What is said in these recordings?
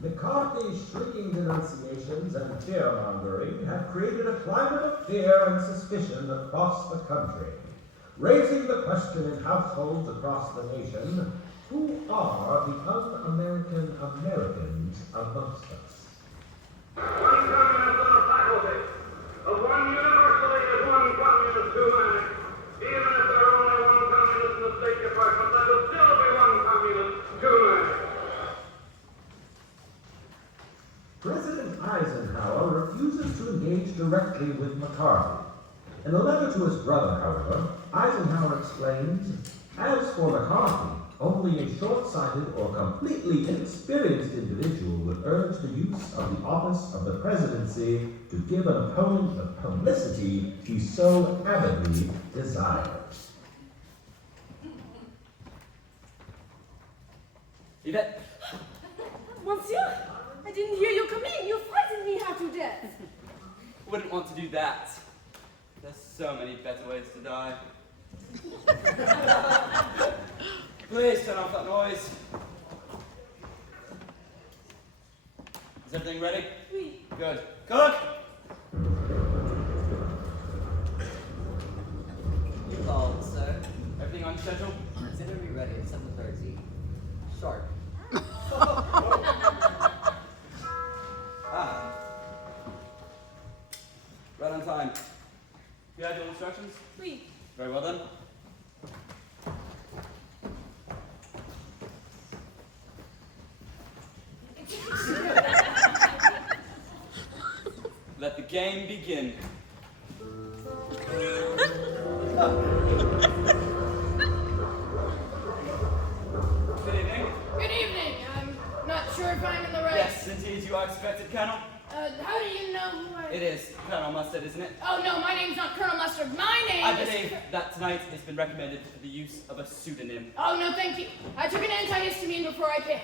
McCarthy's shrieking denunciations and fear-mongering have created a climate of fear and suspicion across the country, raising the question in households across the nation, who are the un-American Americans amongst us? One communist on the faculty. Of one universally is one communist too many. Even if there are only one communist in the State Department, there will still be one communist too many. President Eisenhower refuses to engage directly with McCarthy. In a letter to his brother, however, Eisenhower explains, as for McCarthy, only a short-sighted or completely inexperienced individual would urge the use of the office of the presidency to give an opponent the publicity he so avidly desires. Yvette? Monsieur, I didn't hear you come in. You frightened me half to death. Wouldn't want to do that. There's so many better ways to die. Please turn off that noise. Is everything ready? Oui. Good. Cook! You called, sir. Everything on schedule? It's gonna be ready at 7:30. Sharp. Ah. Right on time. You had your instructions? Oui. Very well then. Let the game begin. Good evening. Good evening. I'm not sure if I'm in the right... Yes, indeed, you are expected, Colonel. How do you know who I... It is Colonel Mustard, isn't it? Oh, no, my name's not Colonel Mustard. My name I is... believe that tonight it's been recommended for the use of a pseudonym. Oh, no, thank you. I took an antihistamine before I came.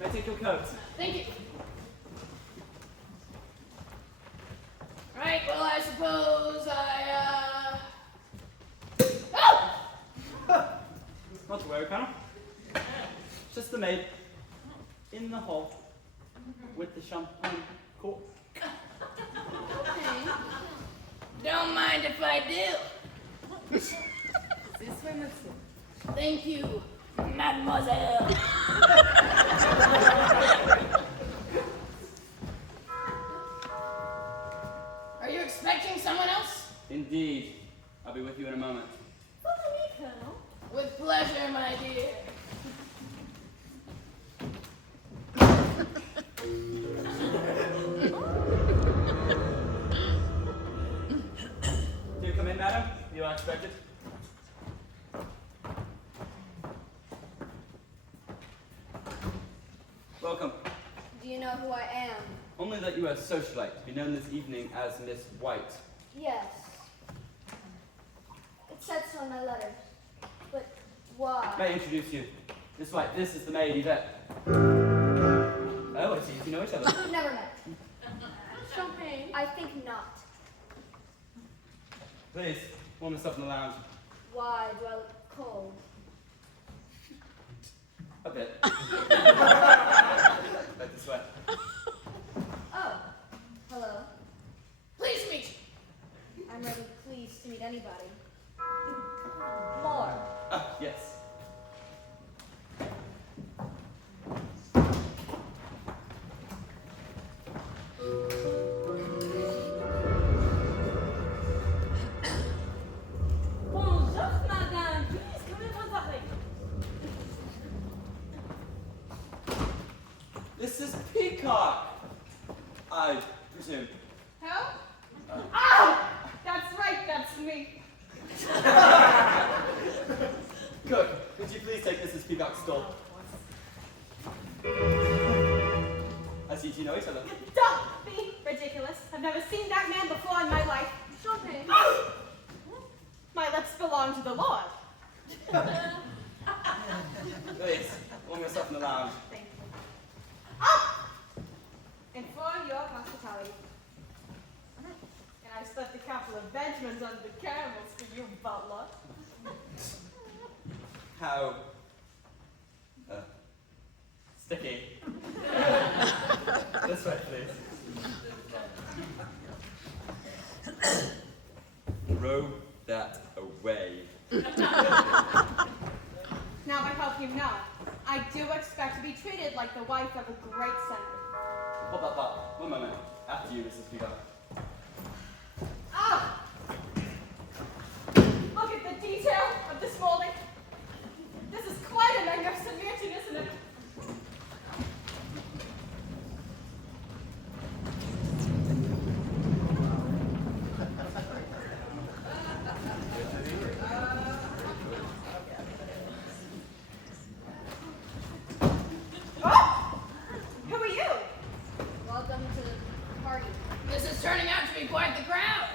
May I take your coat? Thank you. Right, well, I suppose Oh! Not to worry, Colonel. Just the maid in the hall with the champagne cork. Okay. Don't mind if I do. This way, monsieur. Thank you, mademoiselle. Are you expecting someone else? Indeed. I'll be with you in a moment. Follow me, Colonel. With pleasure, my dear. Do come in, madam. You are expected. Welcome. Do you know who I am? Only that you are a socialite, to be known this evening as Miss White. Yes. It said so in my letter. But why? May I introduce you? Miss White, this is the maid, Yvette. Oh, I see. You know each other. We've never met. Champagne. I think not. Please, warm yourself in the lounge. Why do I look cold? A bit. Back this way. Oh, hello. Pleased to meet you. I'm rather pleased to meet anybody. More. Ah, yes. Bonjour, madame. Please come in one second. This is Peacock, I presume. Who? Oh! That's right, that's me. Cook, would you please take Mrs. Peacock's stall? I see you know each other. Don't be ridiculous. I've never seen that man before in my life. Champagne. My lips belong to the Lord. Please, warm yourself in the lounge. Thank you. Oh! And for your hospitality. And I've stuffed a couple of Benjamins under the caramels for you, butler. How wife of a great senator. Hold that thought. One moment. After you, Mrs. Peacock. Ah! Look at the detail of this molding. This is quite a magnificent mansion, isn't it? Oh! Who are you? Welcome to the party. This is turning out to be quite the crowd.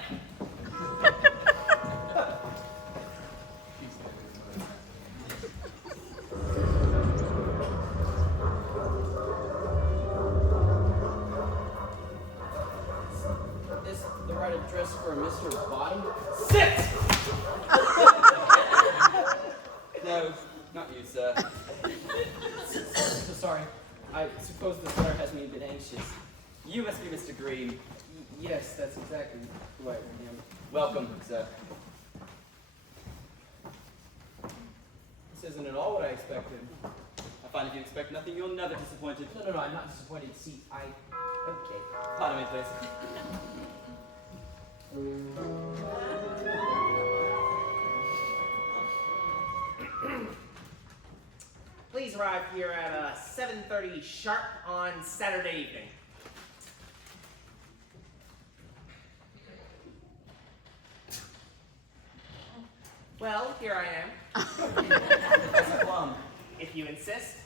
Is the right address for Mr. Bottom? Sit! No, not you, sir. So sorry. I suppose this letter has me a bit anxious. You must be Mr. Green. Yes, that's exactly who I am. Welcome, sir. This isn't at all what I expected. I find if you expect nothing, you're never disappointed. No, I'm not disappointed. See, okay. Pardon me, please. Please arrive here at 7:30 sharp on Saturday evening. Well, here I am, Professor Plum. if you insist.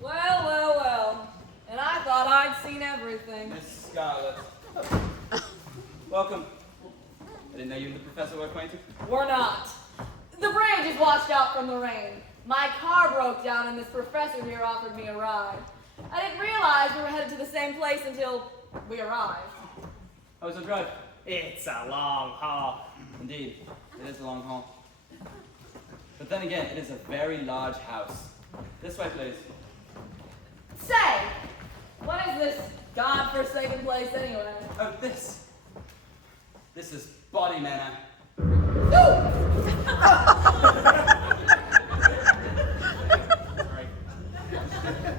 Well. And I thought I'd seen everything. Miss Scarlet. Welcome. I didn't know you and the professor were acquainted. We're not. The bridge is washed out from the rain. My car broke down and this professor here offered me a ride. I didn't realize we were headed to the same place until we arrived. How was the drive? It's a long haul. Indeed, it is a long haul. But then again, it is a very large house. This way, please. Say, what is this godforsaken place anyway? Oh, this. This is Body Manor. Sorry.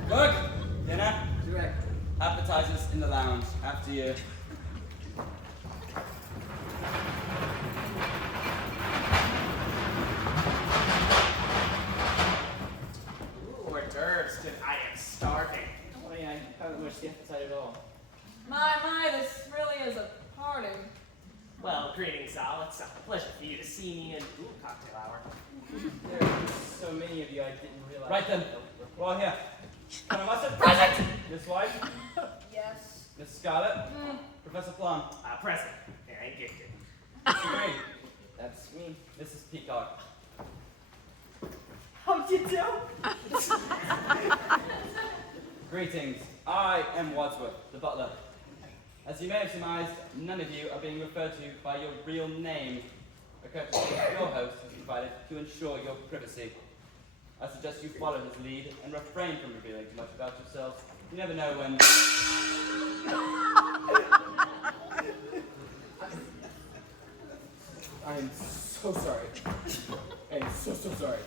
Cook, dinner. Direct. Appetizers in the lounge. After you. Ooh, hors d'oeuvres, good. I am starving. Oh, yeah, I haven't much the appetite at all. My, this really is a party. Well, greetings all. It's a pleasure for you to see me in cocktail hour. There are so many of you, I didn't realize. Right then. We're all here. Colonel Mustard. Present! Miss White. Yes. Miss Scarlet. Professor Plum. Present. And gifted. Mr. Green. That's me. Mrs. Peacock. How'd you do? Greetings. I am Wadsworth, the butler. As you may have surmised, none of you are being referred to by your real name. A courtesy your host has provided to ensure your privacy. I suggest you follow his lead and refrain from revealing too much about yourselves. You never know when... I am so sorry. I am so sorry.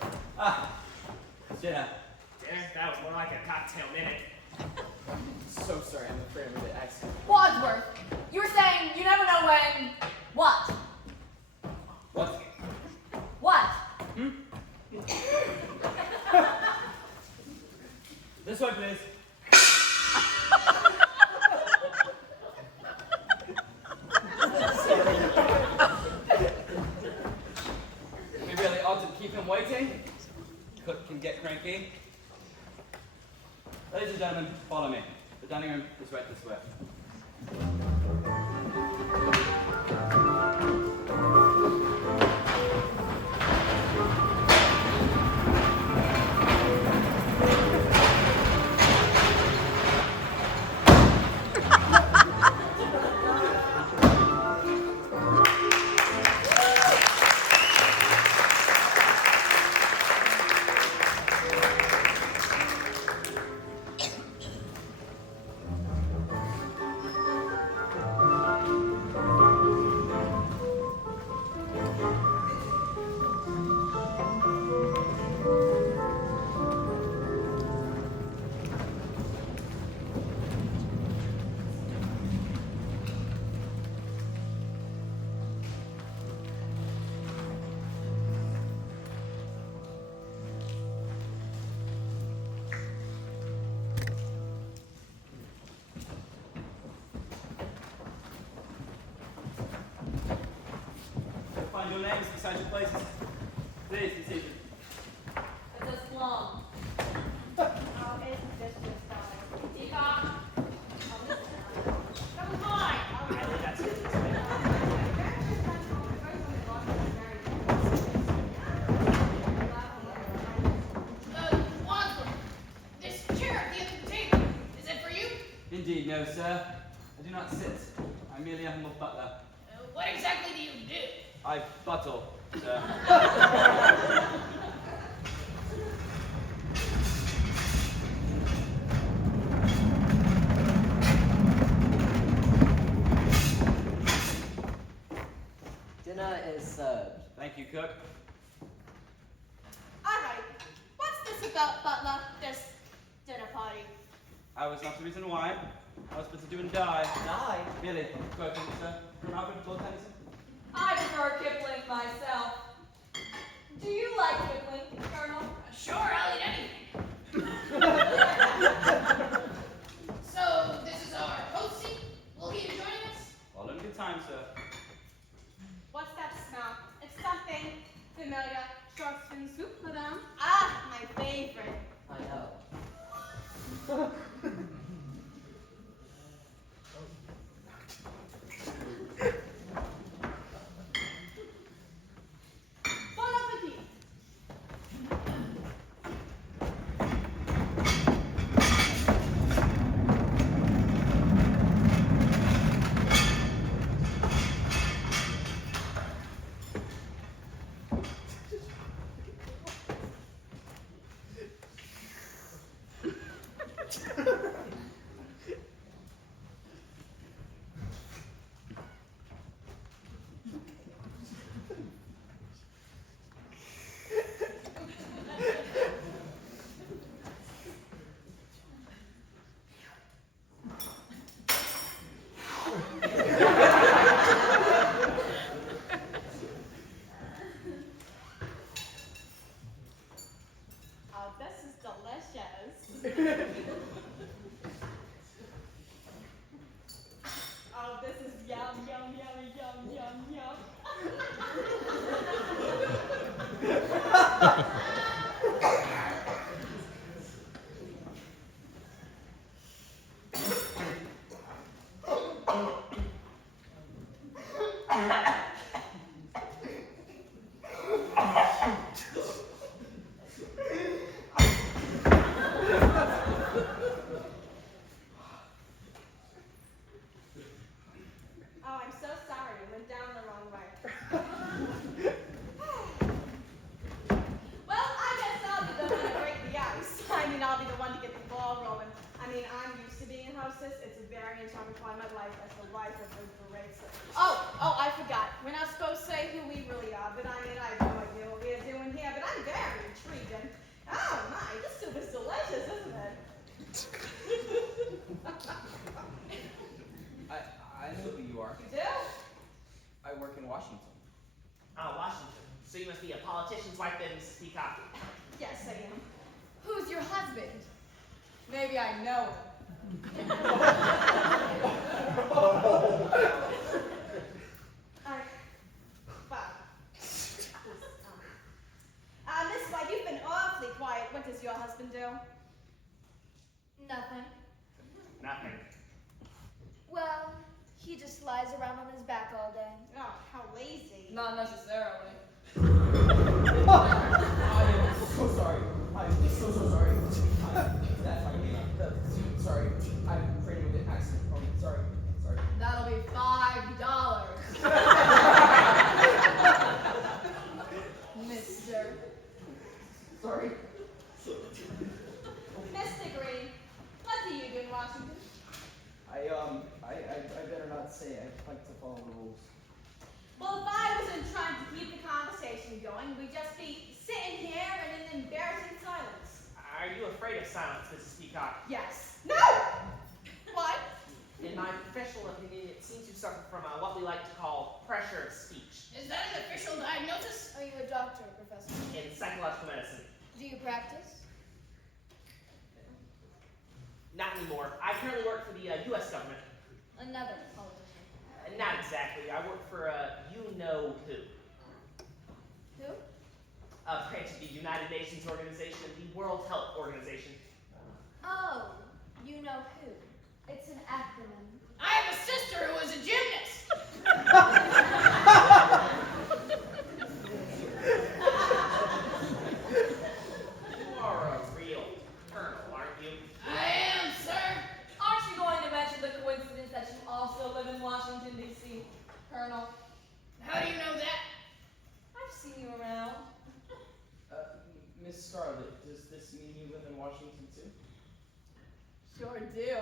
Dinner. Dinner? That was more like a cocktail minute. So sorry, I'm afraid I'm a bit accident. Wadsworth, you were saying you never know when. What? What? What? This way, please. We really ought to keep him waiting. Cook can get cranky. Ladies and gentlemen, follow me. The dining room is right this way. names beside your places. Please be seated. It's a slum. Oh, isn't this just fine? Peacock. Oh, listen. That was mine. Oh, I think that's it. Wadsworth, this chair at the end of the table, is it for you? Indeed, no, sir. I do not sit. I'm merely a humble butler. What exactly do you do? I buttle, sir. Dinner is served. Thank you, cook. All right. What's this about, Butler? This dinner party? I was not the reason why. I was supposed to do and die. Die? Merely, quoting, sir, from Alfred Lord Tennyson. I prefer Kipling myself. Do you like Kipling, Colonel? Sure, I'll eat anything. So, this is our host seat. Will he be joining us? All in good time, sir. What's that smell? It's something familiar. Shark fin soup, madame. My favorite. I know. Bon appetit. Oh, this is delicious. Oh, this is yum, yum, yummy, yum, yum, yum. Oh, I'm so sorry. I went down the wrong way. Well, I guess I'll be the one to break the ice. I mean, I'll be the one to get the ball rolling. I mean, I'm used to being hostess. It's a very enchanting part of my life as the wife of a great sir. Oh, I forgot. We're not supposed to say who we really are, but I mean, I have no idea what we're doing here, but I'm very intrigued. And, oh my, this soup is delicious, isn't it? I know who you are. You do? I work in Washington. Washington. So you must be a politician's wife then, Mrs. Peacock. Yes, I am. Who's your husband? Maybe I know him. Miss White, you've been awfully quiet. What does your husband do? Nothing. Nothing. Well, he just lies around on his back all day. Oh, how lazy. Not necessarily. I am so sorry. I'm so sorry. That's my name. Sorry. I'm afraid of an accident. Oh, sorry. That'll be $5. Mister. Sorry. Mr. Green, what do you do in Washington? I better not say. I like to follow the rules. Well, if I wasn't trying to keep the conversation going, we'd just be sitting here in an embarrassing silence. Are you afraid of silence, Mrs. Peacock? Yes. No! What? In my professional opinion, it seems you suffer from what we like to call pressure of speech Is that an official diagnosis? Are you a doctor, Professor? in psychological medicine. Do you practice? Not anymore. I currently work for the U.S. government. Another politician. Not exactly. I work for you know who. Who? A branch of the United Nations Organization and the World Health Organization. Oh, you know who. It's an acronym. I have a sister who is a gymnast. You are a real colonel, aren't you? I am, sir. Aren't you going to mention the coincidence that you also live in Washington, D.C., Colonel? How do you know that? I've seen you around. Miss Scarlet, does this mean you live in Washington too? Sure do.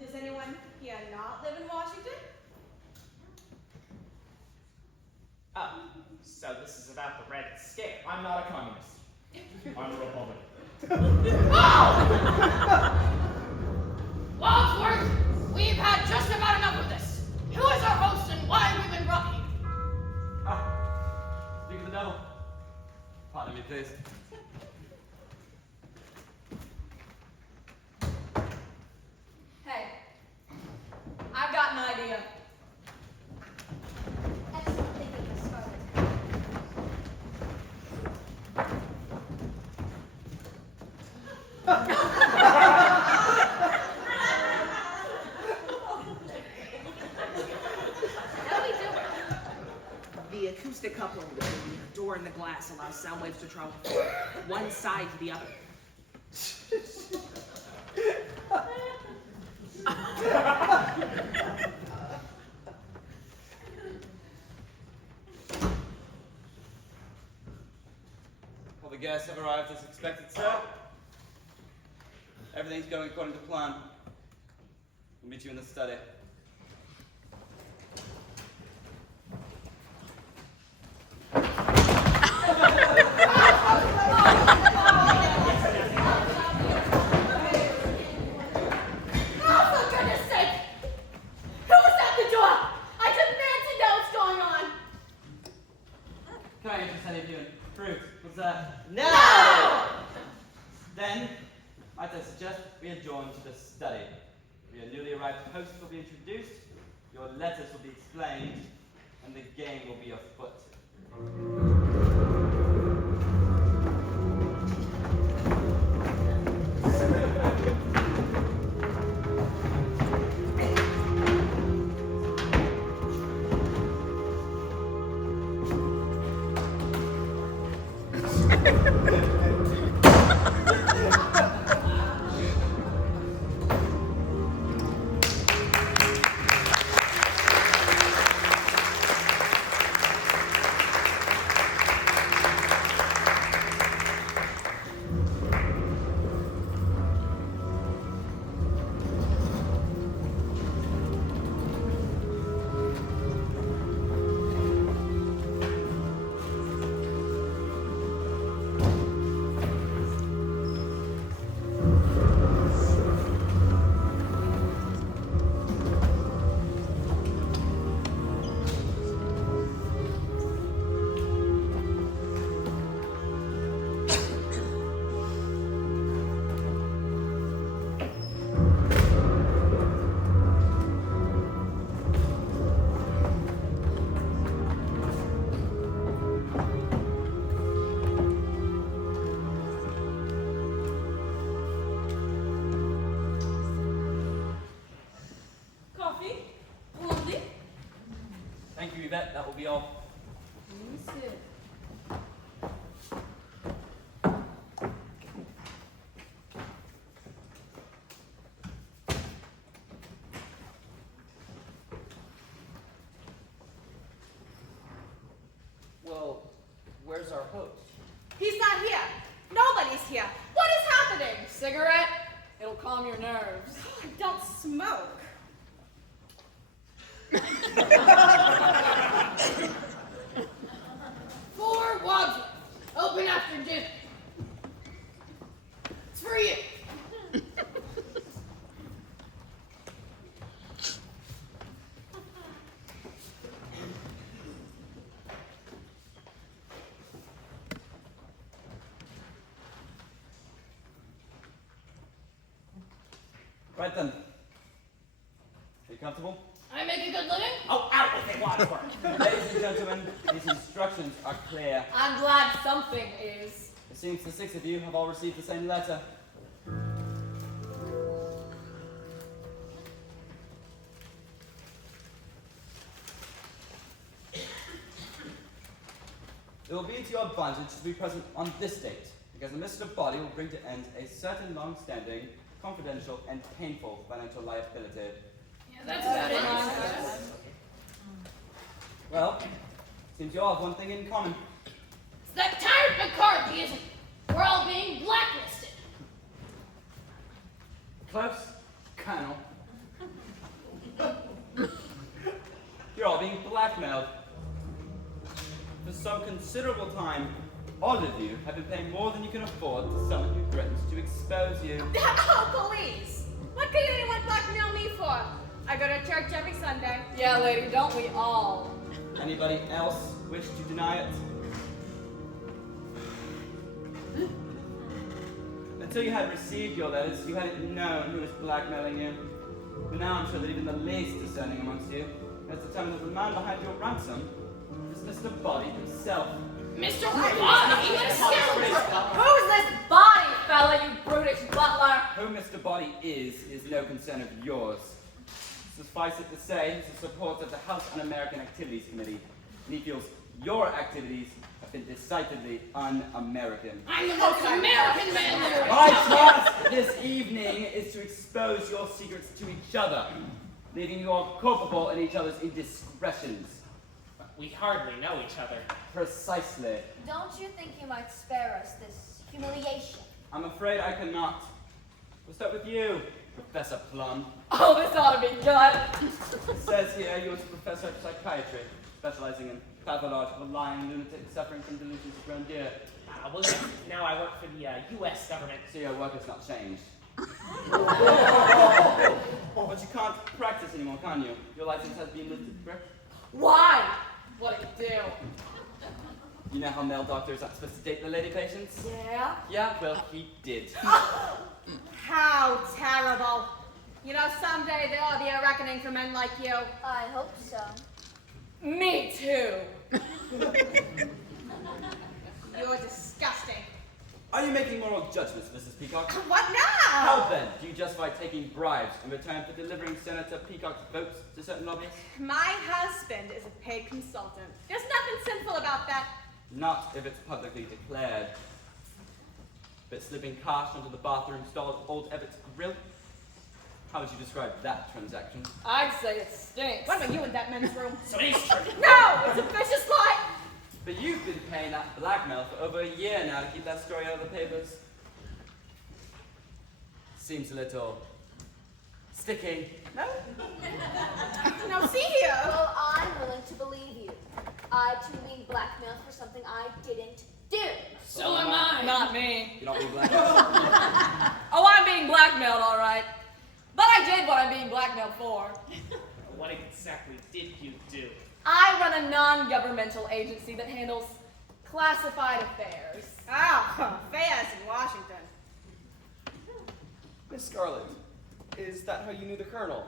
Does anyone here not live in Washington? Oh, so this is about the Red Scare. I'm not a communist. I'm a Republican. Wadsworth, we've had just about enough of this. Who is our host and why have we been brought here? Ah, speak of the devil. Pardon me, please. Hey, I've got an idea. Excellent thinking, Miss Scarlet. How do we do it? The acoustic coupling between the door and the glass allows sound waves to travel from one side to the other. All the guests have arrived as expected, sir. Everything's going according to plan. We'll meet you in the study. Oh, for goodness sake! Who was at the door? I demand to know what's going on. Can I interest any of you in fruit? What's that? No! Then, might I suggest we adjourn to the study. Your newly arrived hosts will be introduced, your letters will be explained, and the game will be afoot. Coffee? Blondie? Thank you, Yvette. That will be all. You sit. Well, where's our host? He's not here. Nobody's here. What is happening? Cigarette? It'll calm your nerves. I don't smoke. For Wadsworth, open after dinner. It's for you. Right then. Are you comfortable? I make a good living? Oh, out! with it, Wadsworth. Ladies and gentlemen, these instructions are clear. I'm glad something is. It seems the 6 of you have all received the same letter. It will be to your advantage to be present on this date, because the Mr. Body will bring to end a certain long-standing, confidential, and painful financial liability. Yeah, that's about it. Well, seems you all have one thing in common. It's that tired McCarthyism. We're all being blacklisted. Close, Colonel. You're all being blackmailed. For some considerable time, all of you have been paying more than you can afford to someone who threatens to expose you. Oh, please. What could anyone blackmail me for? I go to church every Sunday. Yeah, lady, don't we all? Anybody else wish to deny it? Until you had received your letters, you hadn't known who was blackmailing you. But now I'm sure that even the least discerning amongst you has determined that the man behind your ransom is Mr. Body himself. Mr. Body, what a scoundrel! Who's this body, fella, you brutish butler? Who Mr. Body is no concern of yours. Suffice it to say, he's a supporter of the House Un-American Activities Committee, and he feels your activities have been decidedly un-American. I'm the most American man there is. My task this evening is to expose your secrets to each other, leaving you all culpable in each other's indiscretions. We hardly know each other. Precisely. Don't you think you might spare us this humiliation? I'm afraid I cannot. We'll start with you, Professor Plum. Oh, this ought to be good. It says here you was a professor of psychiatry, specializing in pathological lying lunatics suffering from delusions of grandeur. Well, now I work for the U.S. government. So your work has not changed. But you can't practice anymore, can you? Your license has been lifted, correct? Why? What'd it do? You know how male doctors aren't supposed to date their lady patients? Yeah? Yeah, well, he did. How terrible. You know, someday there will be a reckoning for men like you. I hope so. Me too. You're disgusting. Are you making moral judgments, Mrs. Peacock? What now? How then do you justify taking bribes in return for delivering Senator Peacock's votes to certain lobbyists? My husband is a paid consultant. There's nothing sinful about that. Not if it's publicly declared. But slipping cash onto the bathroom stall of old Everett's grill? How would you describe that transaction? I'd say it stinks. What about you in that men's room? So it is true. No, it's a vicious lie. But you've been paying that blackmail for over a year now to keep that story out of the papers. Seems a little sticky. No? Now see here. Well, I'm willing to believe you. I too being blackmailed for something I didn't do. So am I. Not me. You're not being blackmailed. Oh, I'm being blackmailed, all right. But I did what I'm being blackmailed for. What exactly did you do? I run a non-governmental agency that handles classified affairs. Oh, affairs in Washington. Miss Scarlet, is that how you knew the Colonel?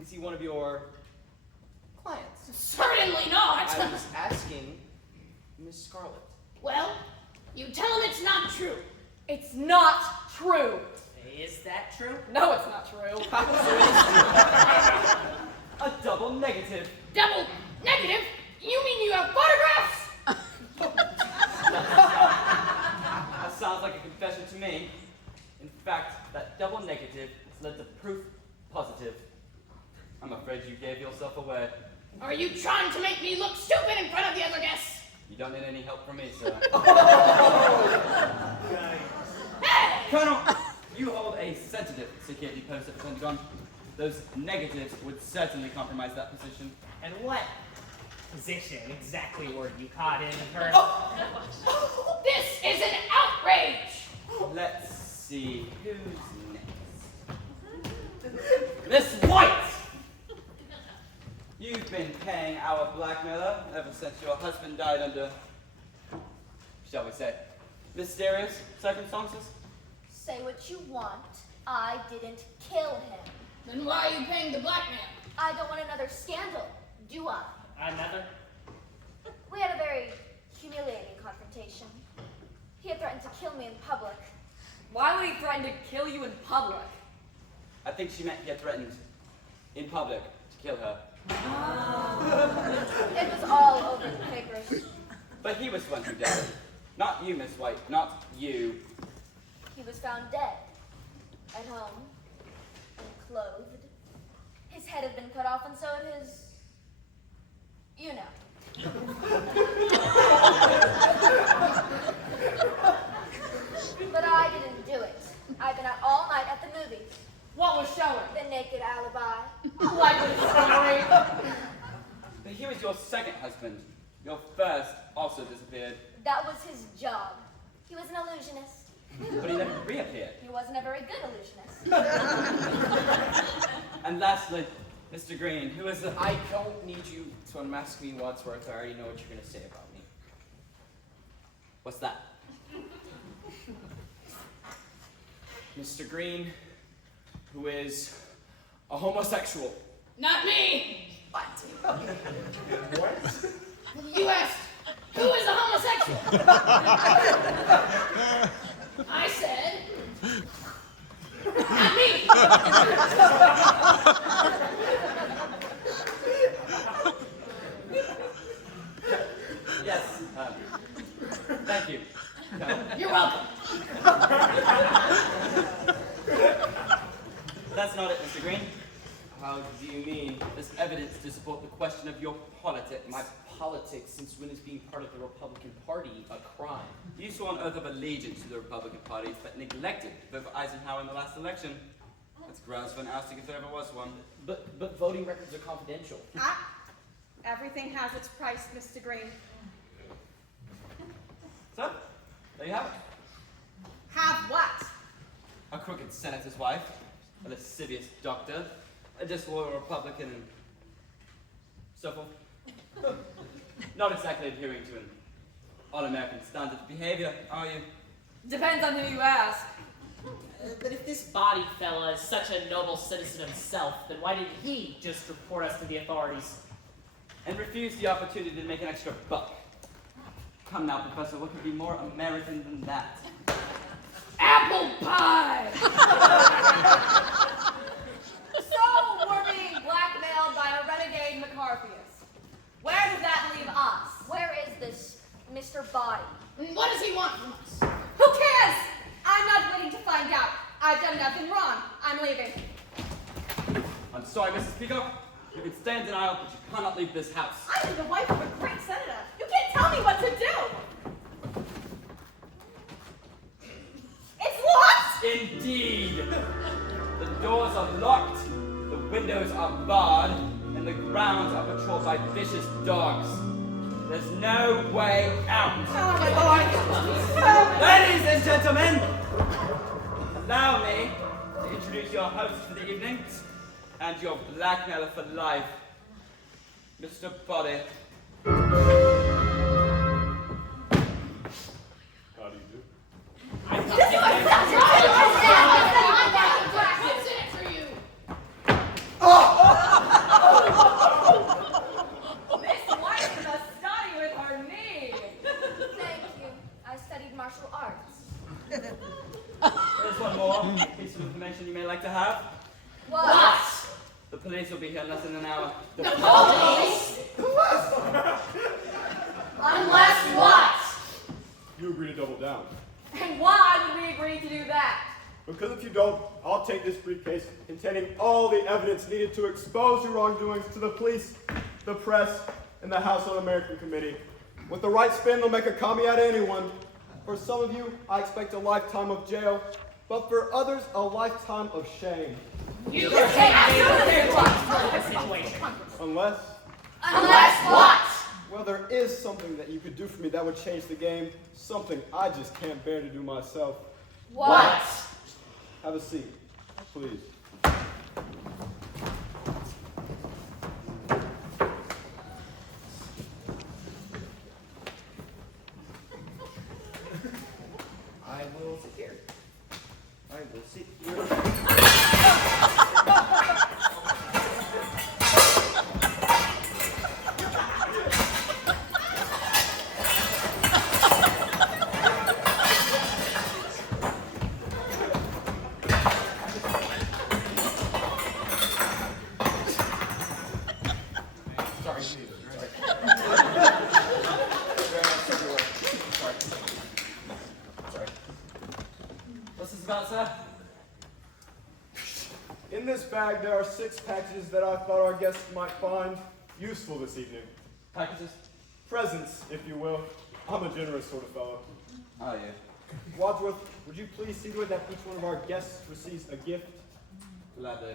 Is he one of your clients? Certainly not. I was asking Miss Scarlet. Well, you tell him it's not true. It's not true. Is that true? No, it's not true. A double negative. Double negative? You mean you have photographs? That sounds like a confession to me. In fact, that double negative has led to proof positive. I'm afraid you gave yourself away. Are you trying to make me look stupid in front of the other guests? You don't need any help from me, sir. Hey! Colonel, you hold a sensitive security post at the Pentagon. Those negatives would certainly compromise that position. And what position exactly were you caught in, Colonel? This is an outrage! Let's see, who's next? Miss White! You've been paying our blackmailer ever since your husband died under, shall we say, mysterious circumstances? Say what you want. I didn't kill him. Then why are you paying the blackmail? I don't want another scandal. Do I? Another? We had a very humiliating confrontation. He had threatened to kill me in public. Why would he threaten to kill you in public? I think she meant he had threatened in public to kill her. It was all over the papers. But he was the one who did it. Not you, Miss White. Not you. He was found dead. At home. Unclothed. His head had been cut off, and so had his... You know. But I didn't do it. I've been out all night at the movies. What was showing? The Naked Alibi. Likely story. But he was your second husband. Your first also disappeared. That was his job. He was an illusionist. But he never reappeared. He wasn't a very good illusionist. And lastly, Mr. Green, who is a... I don't need you to unmask me, Wadsworth. I already know what you're going to say about me. What's that? Mr. Green, who is a homosexual. Not me! What? You asked, who is a homosexual? I said, not me! Yes. Thank you. You're welcome. That's not it, Mr. Green. How do you mean? There's evidence to support the question of your politics. My politics, since when is being part of the Republican Party a crime? You swore an oath of allegiance to the Republican Party, but neglected to vote for Eisenhower in the last election. That's grounds for an ousting if there ever was one. But voting records are confidential. Everything has its price, Mr. Green. So, there you have it. Have what? A crooked senator's wife, a lascivious doctor, a disloyal Republican, and so forth. Not exactly adhering to an all-American standard of behavior, are you? Depends on who you ask. But if this body fella is such a noble citizen himself, then why didn't he just report us to the authorities? And refuse the opportunity to make an extra buck. Come now, Professor, what could be more American than that? Apple pie! So, we're being blackmailed by a renegade McCarthyist. Where does that leave us? Where is this Mr. Body? What does he want from us? Who cares? I'm not waiting to find out. I've done nothing wrong. I'm leaving. I'm sorry, Mrs. Peacock. You can stay in denial, but you cannot leave this house. I'm the wife of a great senator. You can't tell me what to do. It's locked! Indeed. The doors are locked, the windows are barred, and the grounds are patrolled by vicious dogs. There's no way out. Oh my Lord! Ladies and gentlemen, allow me to introduce your host for the evening and your blackmailer for life, Mr. Body. How do you do? What's in it for you? Miss White is a study with her knee. Thank you. I studied martial arts. There's one more piece of information you may like to have. What? The police will be here in less than an hour. The police? Unless what? You agree to double down. And why would we agree to do that? Because if you don't, I'll take this briefcase containing all the evidence needed to expose your wrongdoings to the police, the press, and the House Un-American Committee. With the right spin, they'll make a commie out of anyone. For some of you, I expect a lifetime of jail, but for others, a lifetime of shame. You can't do this situation. Unless, Unless what? well, there is something that you could do for me that would change the game. Something I just can't bear to do myself. What? Have a seat, please. I will sit here. I will sit here. In this bag, there are 6 packages that I thought our guests might find useful this evening. Packages? Presents, if you will. I'm a generous sort of fellow. Oh, yeah. Wadsworth, would you please see to it that each one of our guests receives a gift? Gladly.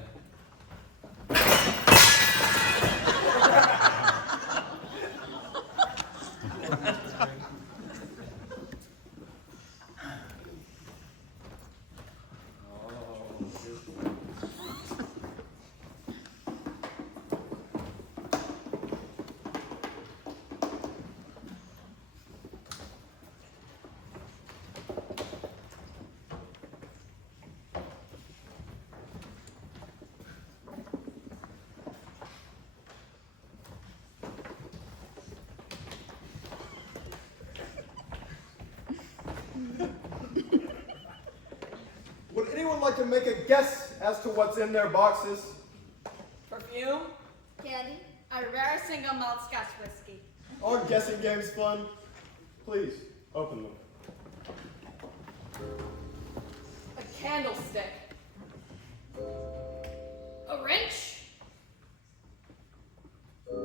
Would anyone like to make a guess as to what's in their boxes? Perfume? Candy? A rare single malt Scotch whiskey. Are guessing games fun? Please, open them. A candlestick. A wrench? A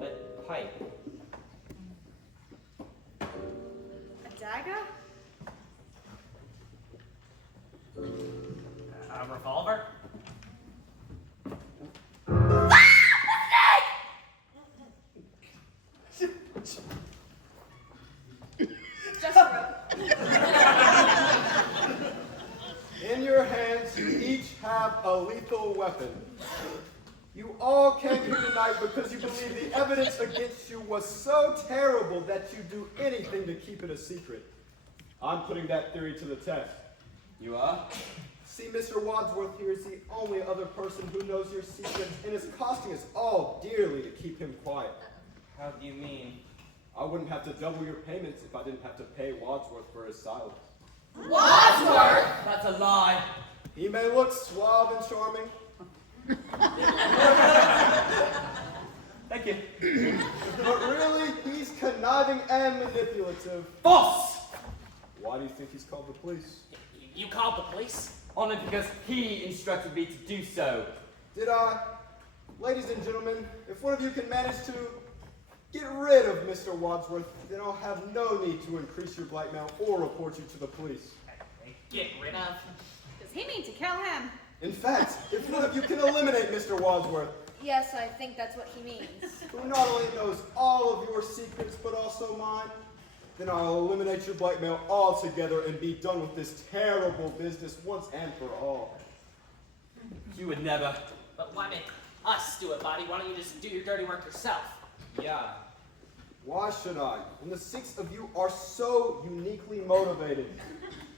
lead pipe. A dagger? A revolver? Just rope. In your hands, you each have a lethal weapon. You all came here tonight because you believe the evidence against you was so terrible that you'd do anything to keep it a secret. I'm putting that theory to the test. You are? See, Mr. Wadsworth here is the only other person who knows your secrets, and it's costing us all dearly to keep him quiet. How do you mean? I wouldn't have to double your payments if I didn't have to pay Wadsworth for his silence. Wadsworth? That's a lie. He may look suave and charming, Thank you. but really, he's conniving and manipulative. Boss! Why do you think he's called the police? You called the police? Only because he instructed me to do so. Did I? Ladies and gentlemen, if one of you can manage to get rid of Mr. Wadsworth, then I'll have no need to increase your blackmail or report you to the police. Get rid of? Does he mean to kill him? In fact, if one of you can eliminate Mr. Wadsworth, Yes, I think that's what he means. who not only knows all of your secrets but also mine, then I'll eliminate your blackmail altogether and be done with this terrible business once and for all. You would never. But why make us do it, Buddy? Why don't you just do your dirty work yourself? Yeah. Why should I, when the 6 of you are so uniquely motivated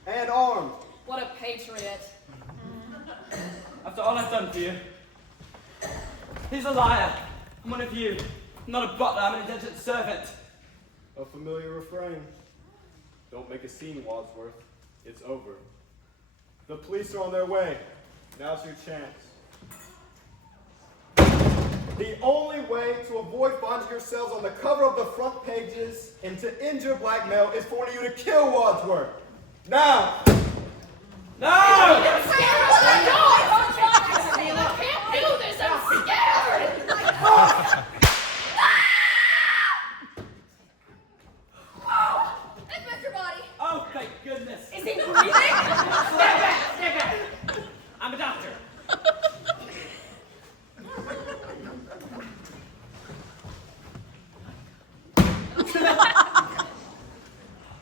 and armed? What a patriot. After all I've done for you. He's a liar. I'm one of you. I'm not a butler, I'm an indentured servant. A familiar refrain. Don't make a scene, Wadsworth. It's over. The police are on their way. Now's your chance. The only way to avoid finding yourselves on the cover of the front pages and to end your blackmail is for one of you to kill Wadsworth. Now! No! I can't do this. I'm scared. It's Mr. Body. Oh, thank goodness. Is he breathing? Step back! Step back! I'm a doctor.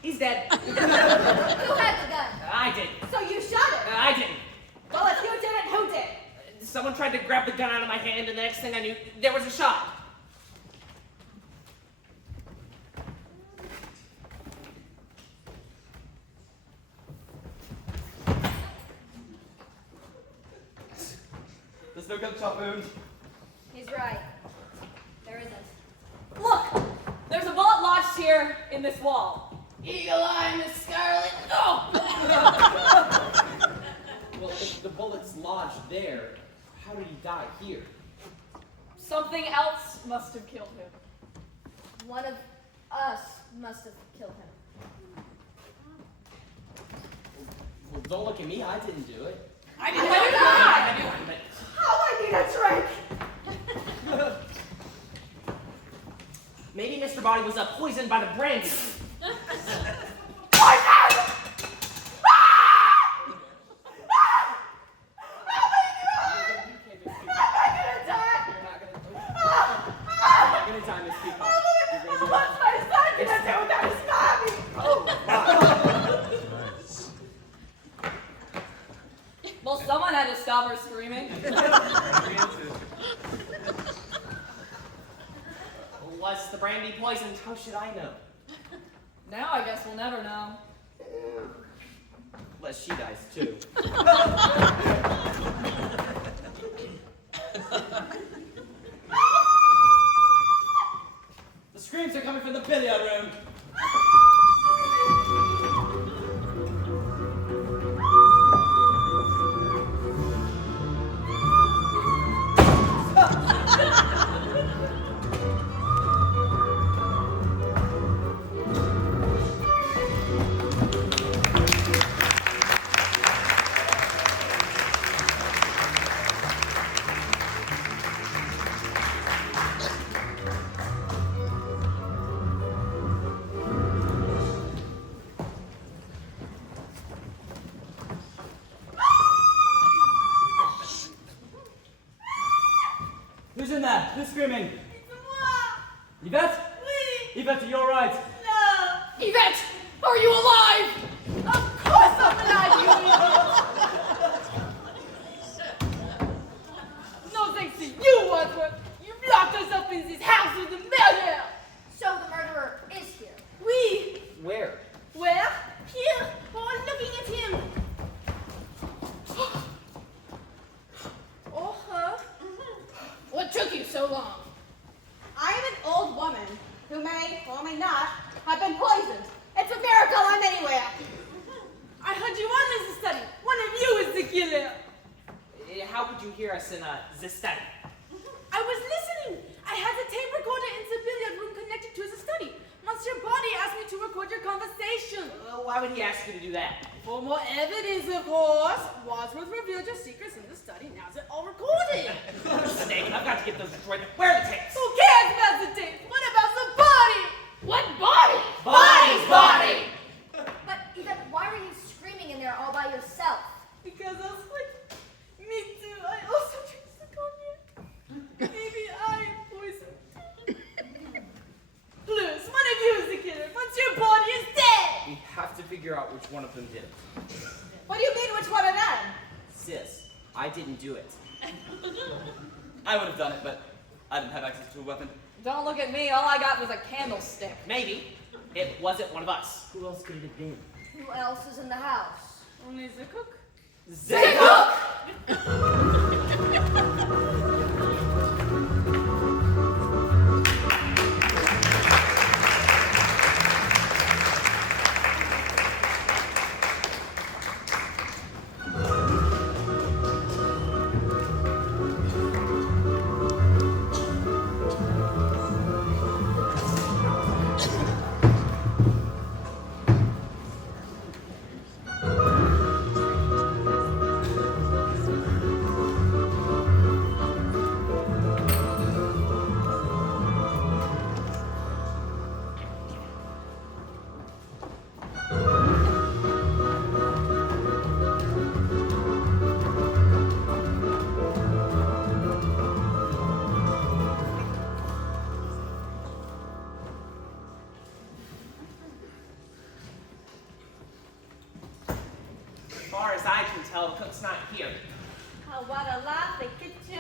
He's dead. Who had the gun? I did. So you shot him? I didn't. Well, if you didn't, who did? Someone tried to grab the gun out of my hand, and the next thing I knew, there was a shot. There's no gunshot wound. He's right. There isn't. Look! There's a bullet lodged here in this wall. Eagle Eye, Miss Scarlet. No! Well, if the bullet's lodged there, how did he die here? Something else must have killed him. One of us must have killed him. Well, don't look at me. I didn't do it. I didn't I know knew, that. but Mr. Body was poisoned by the brandy. Well, someone had to stop her screaming. Was the brandy poisoned? How should I know? Now I guess we'll never know. Unless she dies too. The screams are coming from the billiard room. Who's in there? Who's screaming? Yvette? Yvette, are you alright? Yvette, are you alive? Of course I'm alive, you idiot! No thanks to you, Wadsworth. You locked us up in this house with the murderer. So the murderer is here. We. Where? Where? Here. Oh, looking at him. Or her. What took you so long? I am an old woman who may or may not have been poisoned. It's a miracle I'm anywhere. I heard you on this study. One of you is the killer. How could you hear us in the study? I was listening. I had the tape recorder in the billiard room connected to the study. Monsieur Body asked me to record your conversation. Why would he ask you to do that? For more evidence, of course. Wadsworth revealed your secrets in the study. Now they're all recorded. Snake, I've got to get those destroyed. Where are the tapes? Who cares about the tape? What about the body? What body? Body's body! But Yvette, why were you screaming in there all by yourself? Because I was like, me too. I also drink the cognac. Maybe I'm poisoned. Plus, one of you is the killer. Monsieur Body is dead. We have to figure out which one of them did it. What do you mean, which one of them? Sis, I didn't do it. I would have done it, but I didn't have access to a weapon. Don't look at me. All I got was a candlestick. Maybe it wasn't one of us. Who else could it have been? Who else is in the house? Only the cook. The cook! As far as I can tell, the cook's not here. Oh, what a lovely kitchen.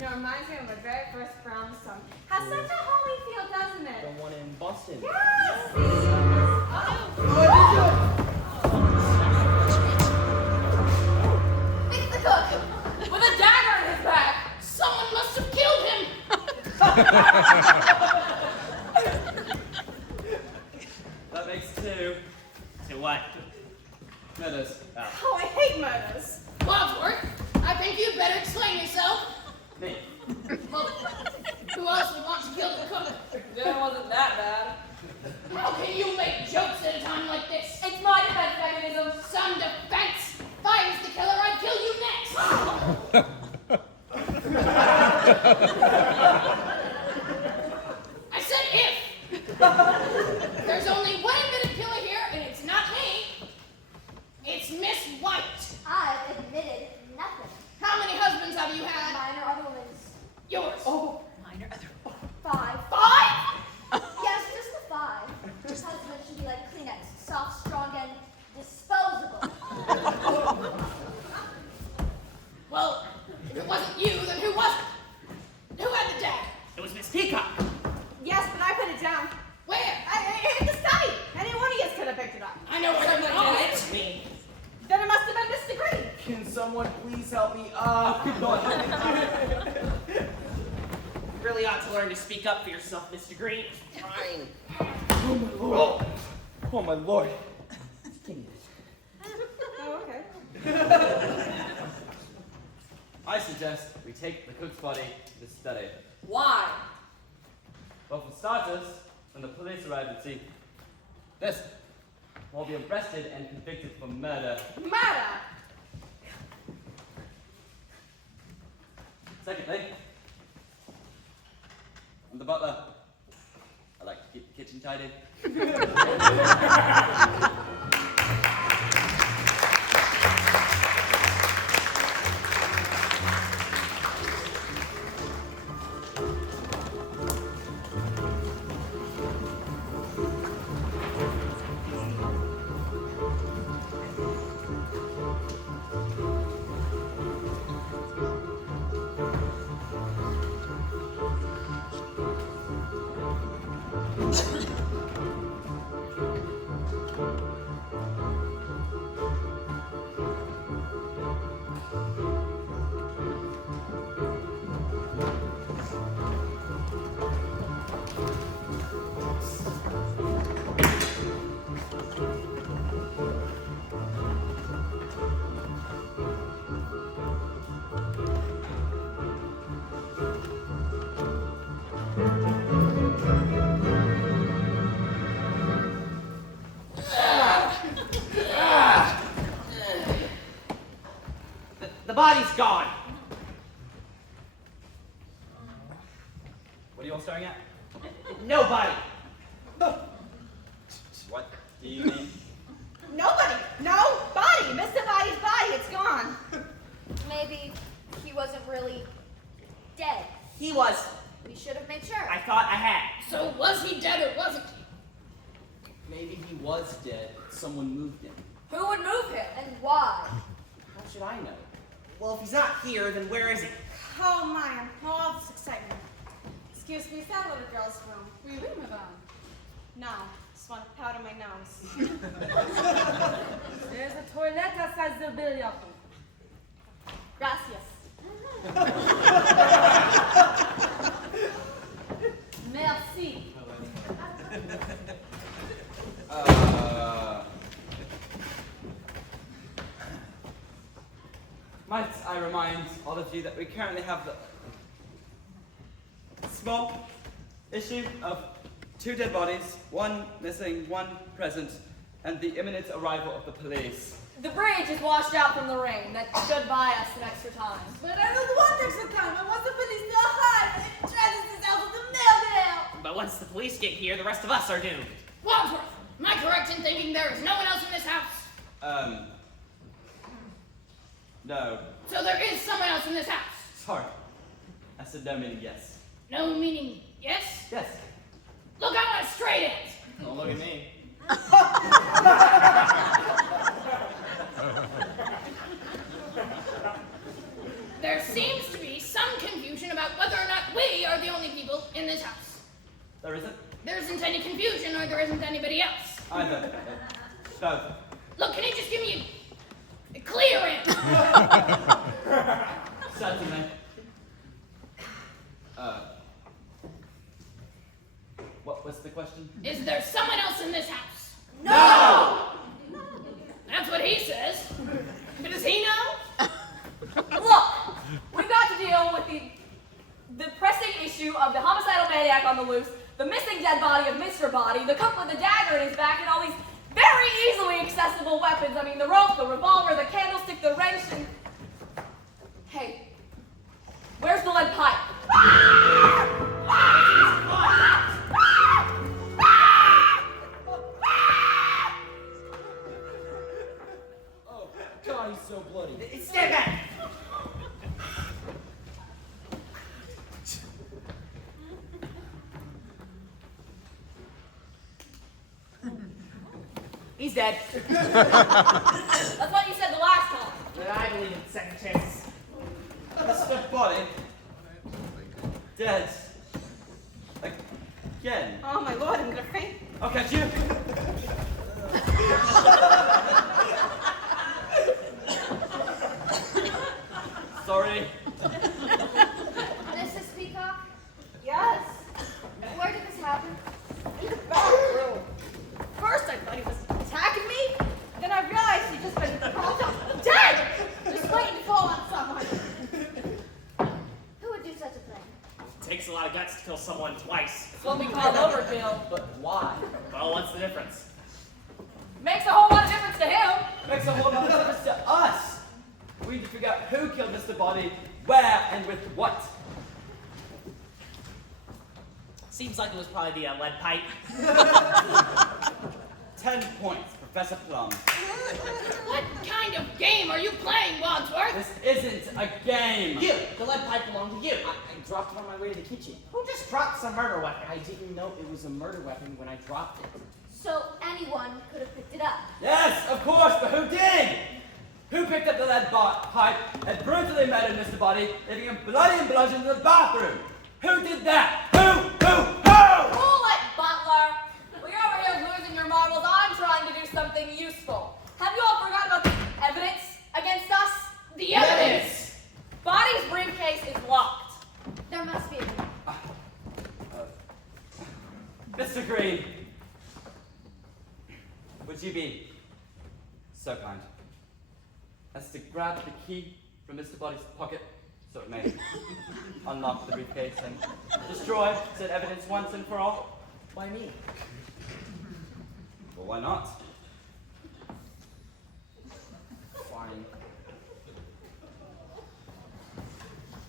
It reminds me of my very first Brown song. Has such a homey feel, doesn't it? The one in Boston. Yes! It's the cook! With a dagger in his back! Someone must have killed him! That makes two. To what? Murders. Oh, I hate murders. Wadsworth, I think you'd better explain yourself. Me. Well, who else would want to kill the cook? Dinner wasn't that bad. How can you make jokes at a time like this? It's my defense mechanism. Some defense! If I was the killer, I'd kill you next! I said if! wasn't you, then who was it? Who had the dagger? It was Miss Peacock. Yes, but I put it down. Where? In the study. Any one of you could have picked it up. I know where Certainly it did is. it. Me. Then it must have been Mr. Green. Can someone please help me up? Really ought to learn to speak up for yourself, Mr. Green. Fine. Oh my lord. Oh my lord. Oh, okay. I suggest we take the cook's body to the study. Why? Well, for starters, when the police arrive and see this, we'll be arrested and convicted for murder. Murder. Secondly, I'm the butler. I like to keep the kitchen tidy. The body's gone. What are you all staring at? Nobody. What do you mean? Nobody. No body. Mr. Body's body. It's gone. Maybe he wasn't really dead. He was. We should have made sure. I thought I had. So was he dead or wasn't he? Maybe he was dead. Someone moved him. Who would move him? And why? How should I know? Well, if he's not here, then where is he? Oh my, all this excitement. Excuse me, is that little girl's room? Oui, oui, madame. No, just want to powder my nose. There's a toilet outside the billiard room. Gracias. Merci. Might I remind all of you that we currently have the small issue of 2 dead bodies, 1 missing, 1 present, and the imminent arrival of the police. The bridge is washed out from the rain. That should buy us some extra time. But I don't want extra time. I want the police to hide and transfer this out of the mail. But once the police get here, the rest of us are doomed. Wadsworth, am I correct in thinking there is no one else in this house? No. So there is someone else in this house? Sorry. I said no meaning yes. No meaning yes? Yes. Look, I want a straight answer. Don't look at me. There seems to be some confusion about whether or not we are the only people in this house. There isn't? There isn't any confusion or there isn't anybody else. Either. Both. Look, can you just give me a clear answer? Certainly. What was the question? Is there someone else in this house? No! That's what he says. But does he know? Look, we've got to deal with the pressing issue of the homicidal maniac on the loose, the missing dead body of Mr. Body, the cook with the dagger in his back, and all these very easily accessible weapons. I mean, the rope, the revolver, the candlestick, the wrench, and... Hey, where's the lead pipe? Oh, God, he's so bloody. Stand back! He's dead. That's what you said the last time. But I believe in second chances. The Mr. Body. Dead. Again. Oh my lord, I'm gonna faint. I'll catch you. Sorry. Mrs. Peacock, Yes. where did this happen? In the bathroom. First I thought he was attacking me, then I realized he'd just been propped up dead! Just waiting to fall on someone. Who would do such a thing? Takes a lot of guts to kill someone twice. It's what we call overkill. But why? Well, what's the difference? Makes a whole lot of difference to him. Makes a whole lot of difference to us. We need to figure out who killed Mr. Body, where, and with what. Seems like it was probably the lead pipe. 10 points, Professor Plum. What kind of game are you playing, Wadsworth? This isn't a game. You! The lead pipe belonged to you. I dropped it on my way to the kitchen. Who just dropped some murder weapon? I didn't know it was a murder weapon when I dropped it. So anyone could have picked it up. Yes, of course, but who did? Who picked up the lead pipe and brutally murdered Mr. Body, leaving him bloody and bludgeoned in the bathroom? Who did that? Who? Cool it, Butler. Well, you're over here losing your marbles. I'm trying to do something useful. Have you all forgotten about the evidence against us? The evidence! Body's briefcase is locked. There must be a Mr. Green, would you be so kind as to grab the key from Mr. Body's pocket so it may unlock the briefcase and destroy said evidence once and for all? Why me? Well, why not? Fine.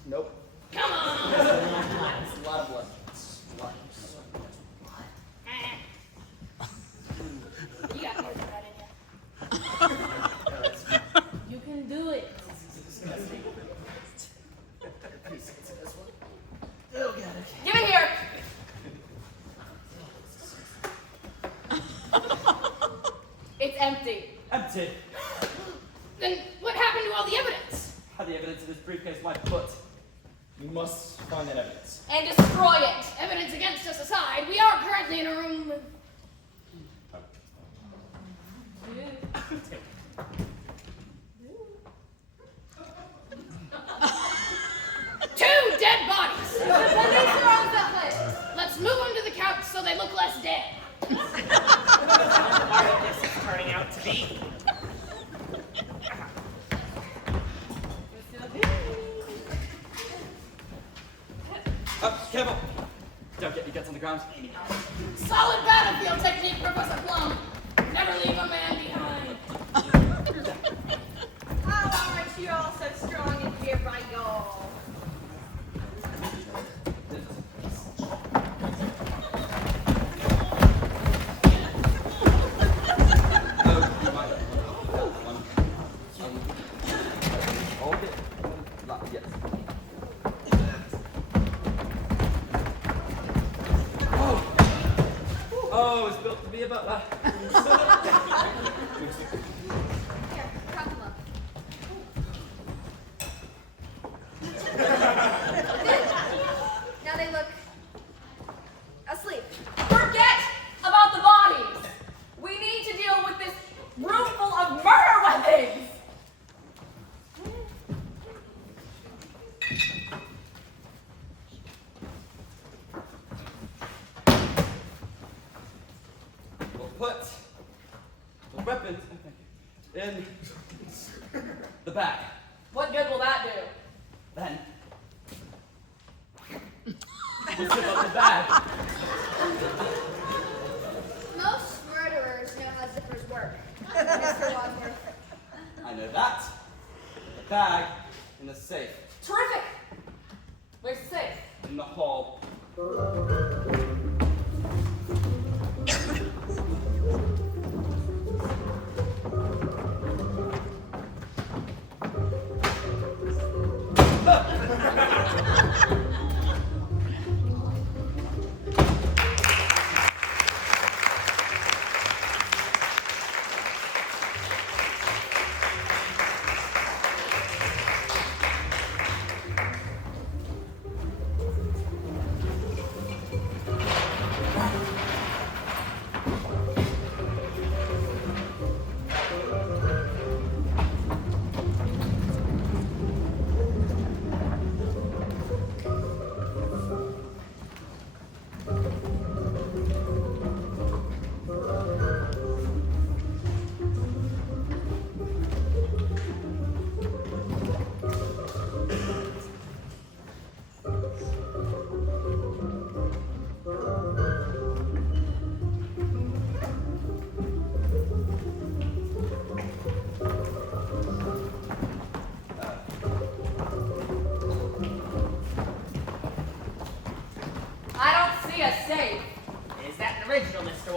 Nope. Come on! It's a lot of blood. Blood. So much blood. You got more than that in you. You can do it. Give it here. It's empty. Empty. Then what happened to all the evidence? Had the evidence in this briefcase my foot. You must find that evidence. And destroy it. Evidence against us aside, we are currently in a room with... Two dead bodies! The police are on that list. Let's move them to the couch so they look less dead. Part of this is turning out to be. Careful! Don't get your guts on the ground. Solid battlefield technique, Professor Plum. Never leave a man behind. How aren't you all so strong and here by y'all? Oh, it's built to be a butler. Here, prop him up. Now they look asleep. Forget about the bodies. We need to deal with this room full of murder weapons. We'll put the weapons in the bag. What good will that do? Then we'll zip up the bag. Most murderers know how zippers work. Mr. Wadsworth. I know that. The bag in the safe. Terrific. Where's the safe? In the hall.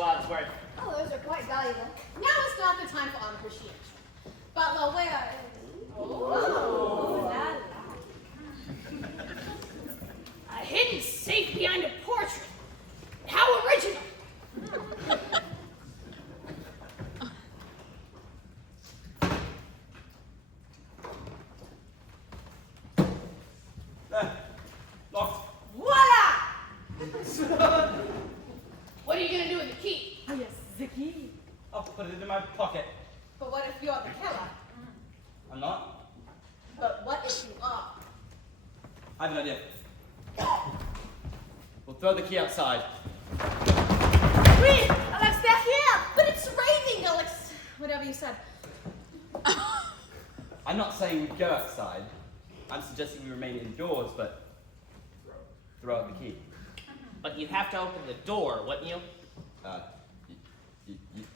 Wadsworth? Oh, those are quite valuable. Now is not the time for unappreciation. Butler, where is... Oh, la la. A hidden safe behind a portrait. How original. Locked. Voila! What are you gonna do with the key? Oh, yes, the key. I'll put it in my pocket. But what if you're the killer? I'm not. But what if you are? I have an idea. We'll throw the key outside. Wait, Alex, they're here! But it's raining, Alex. Whatever you said. I'm not saying we go outside. I'm suggesting we remain indoors, but throw out the key. But you'd have to open the door, wouldn't you?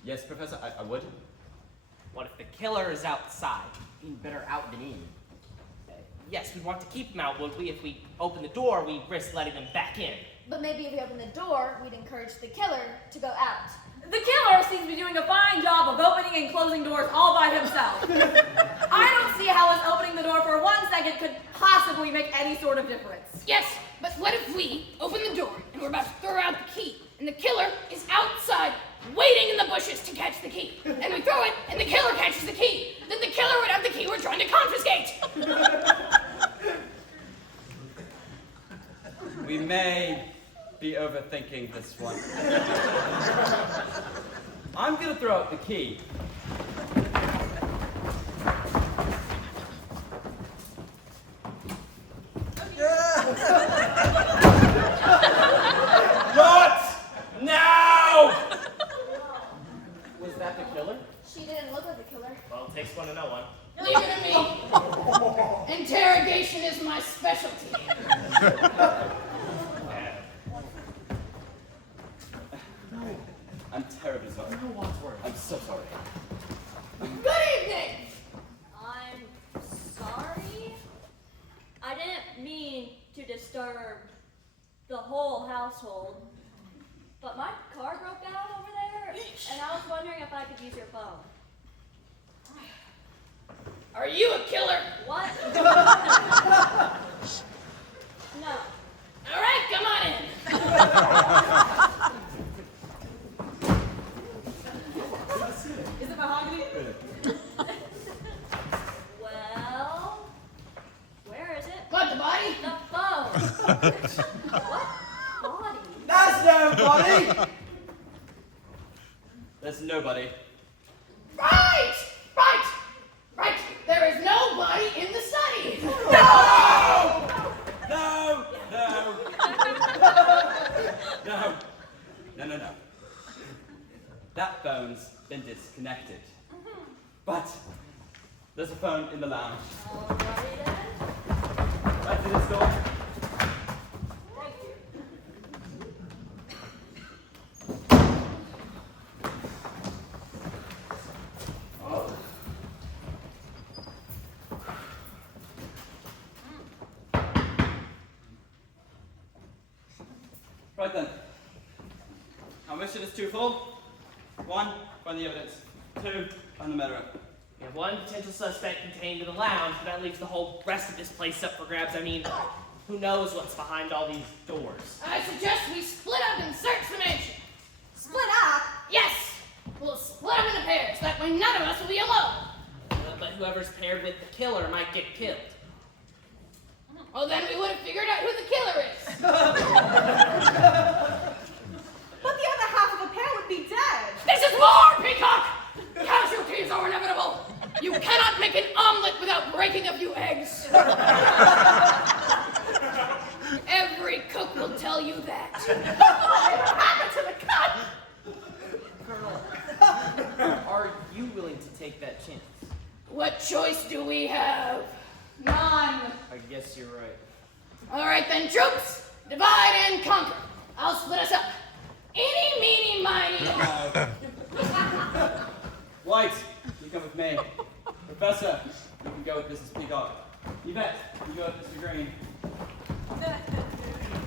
Yes, Professor, I would. What if the killer is outside? He'd better out than in. Yes, we'd want to keep them out, would we? If we open the door, we risk letting them back in. But maybe if we open the door, we'd encourage the killer to go out. The killer seems to be doing a fine job of opening and closing doors all by himself. I don't see how us opening the door for 1 second could possibly make any sort of difference. Yes, but what if we open the door and we're about to throw out the key, and the killer is outside, waiting in the bushes to catch the key, and we throw it, and the killer catches the key? Then the killer would have the key we're trying to confiscate. We may be overthinking this one. I'm gonna throw out the key. Not now! Was that the killer? She didn't look like the killer. Well, it takes one to know one. Leave it to me. Interrogation is my specialty. I'm terribly sorry. No, Wadsworth. I'm so sorry. Good evening. I'm sorry. I didn't mean to disturb the whole household, but my car broke down over there, and I was wondering if I could use your phone. Are you a killer? What? No. All right, come on in. Is it mahogany? Well, where is it? What, the body? The phone. What body? That's nobody! There's nobody. Right! Right! Right! There is nobody in the study! No! No! No! No! No, no, no. That phone's been disconnected. But there's a phone in the lounge. Alrighty then. Right to this door. Thank you. Right then. Our mission is twofold. 1, find the evidence. 2, find the murderer. We have one potential suspect contained in the lounge, but that leaves the whole rest of this place up for grabs. I mean, who knows what's behind all these doors? I suggest we split up and search the mansion. Split up? Yes! We'll split up into pairs. That way none of us will be alone. But whoever's paired with the killer might get killed. Well, then we would have figured out who the killer is. But the other half of the pair would be dead. This is war, Peacock! Casualties are inevitable. You cannot make an omelet without breaking a few eggs. Every cook will tell you that. What happened to the cut? Colonel, are you willing to take that chance? What choice do we have? None. I guess you're right. All right then, troops, divide and conquer. I'll split us up. Eeny, meeny, miny. White, you come with me. Professor, you can go with Mrs. Peacock. Yvette, you can go with Mr. Green.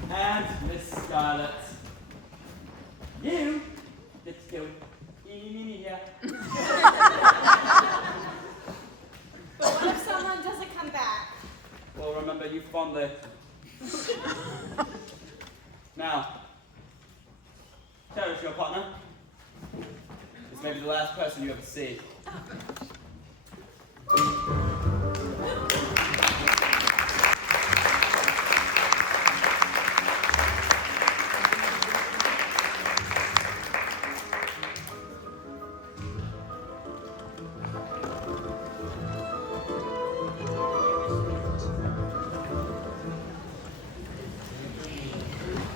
And Miss Scarlet. You get to here. But what if someone doesn't come back? Well, remember you fondly. Now, cherish your partner. This may be the last person you ever see.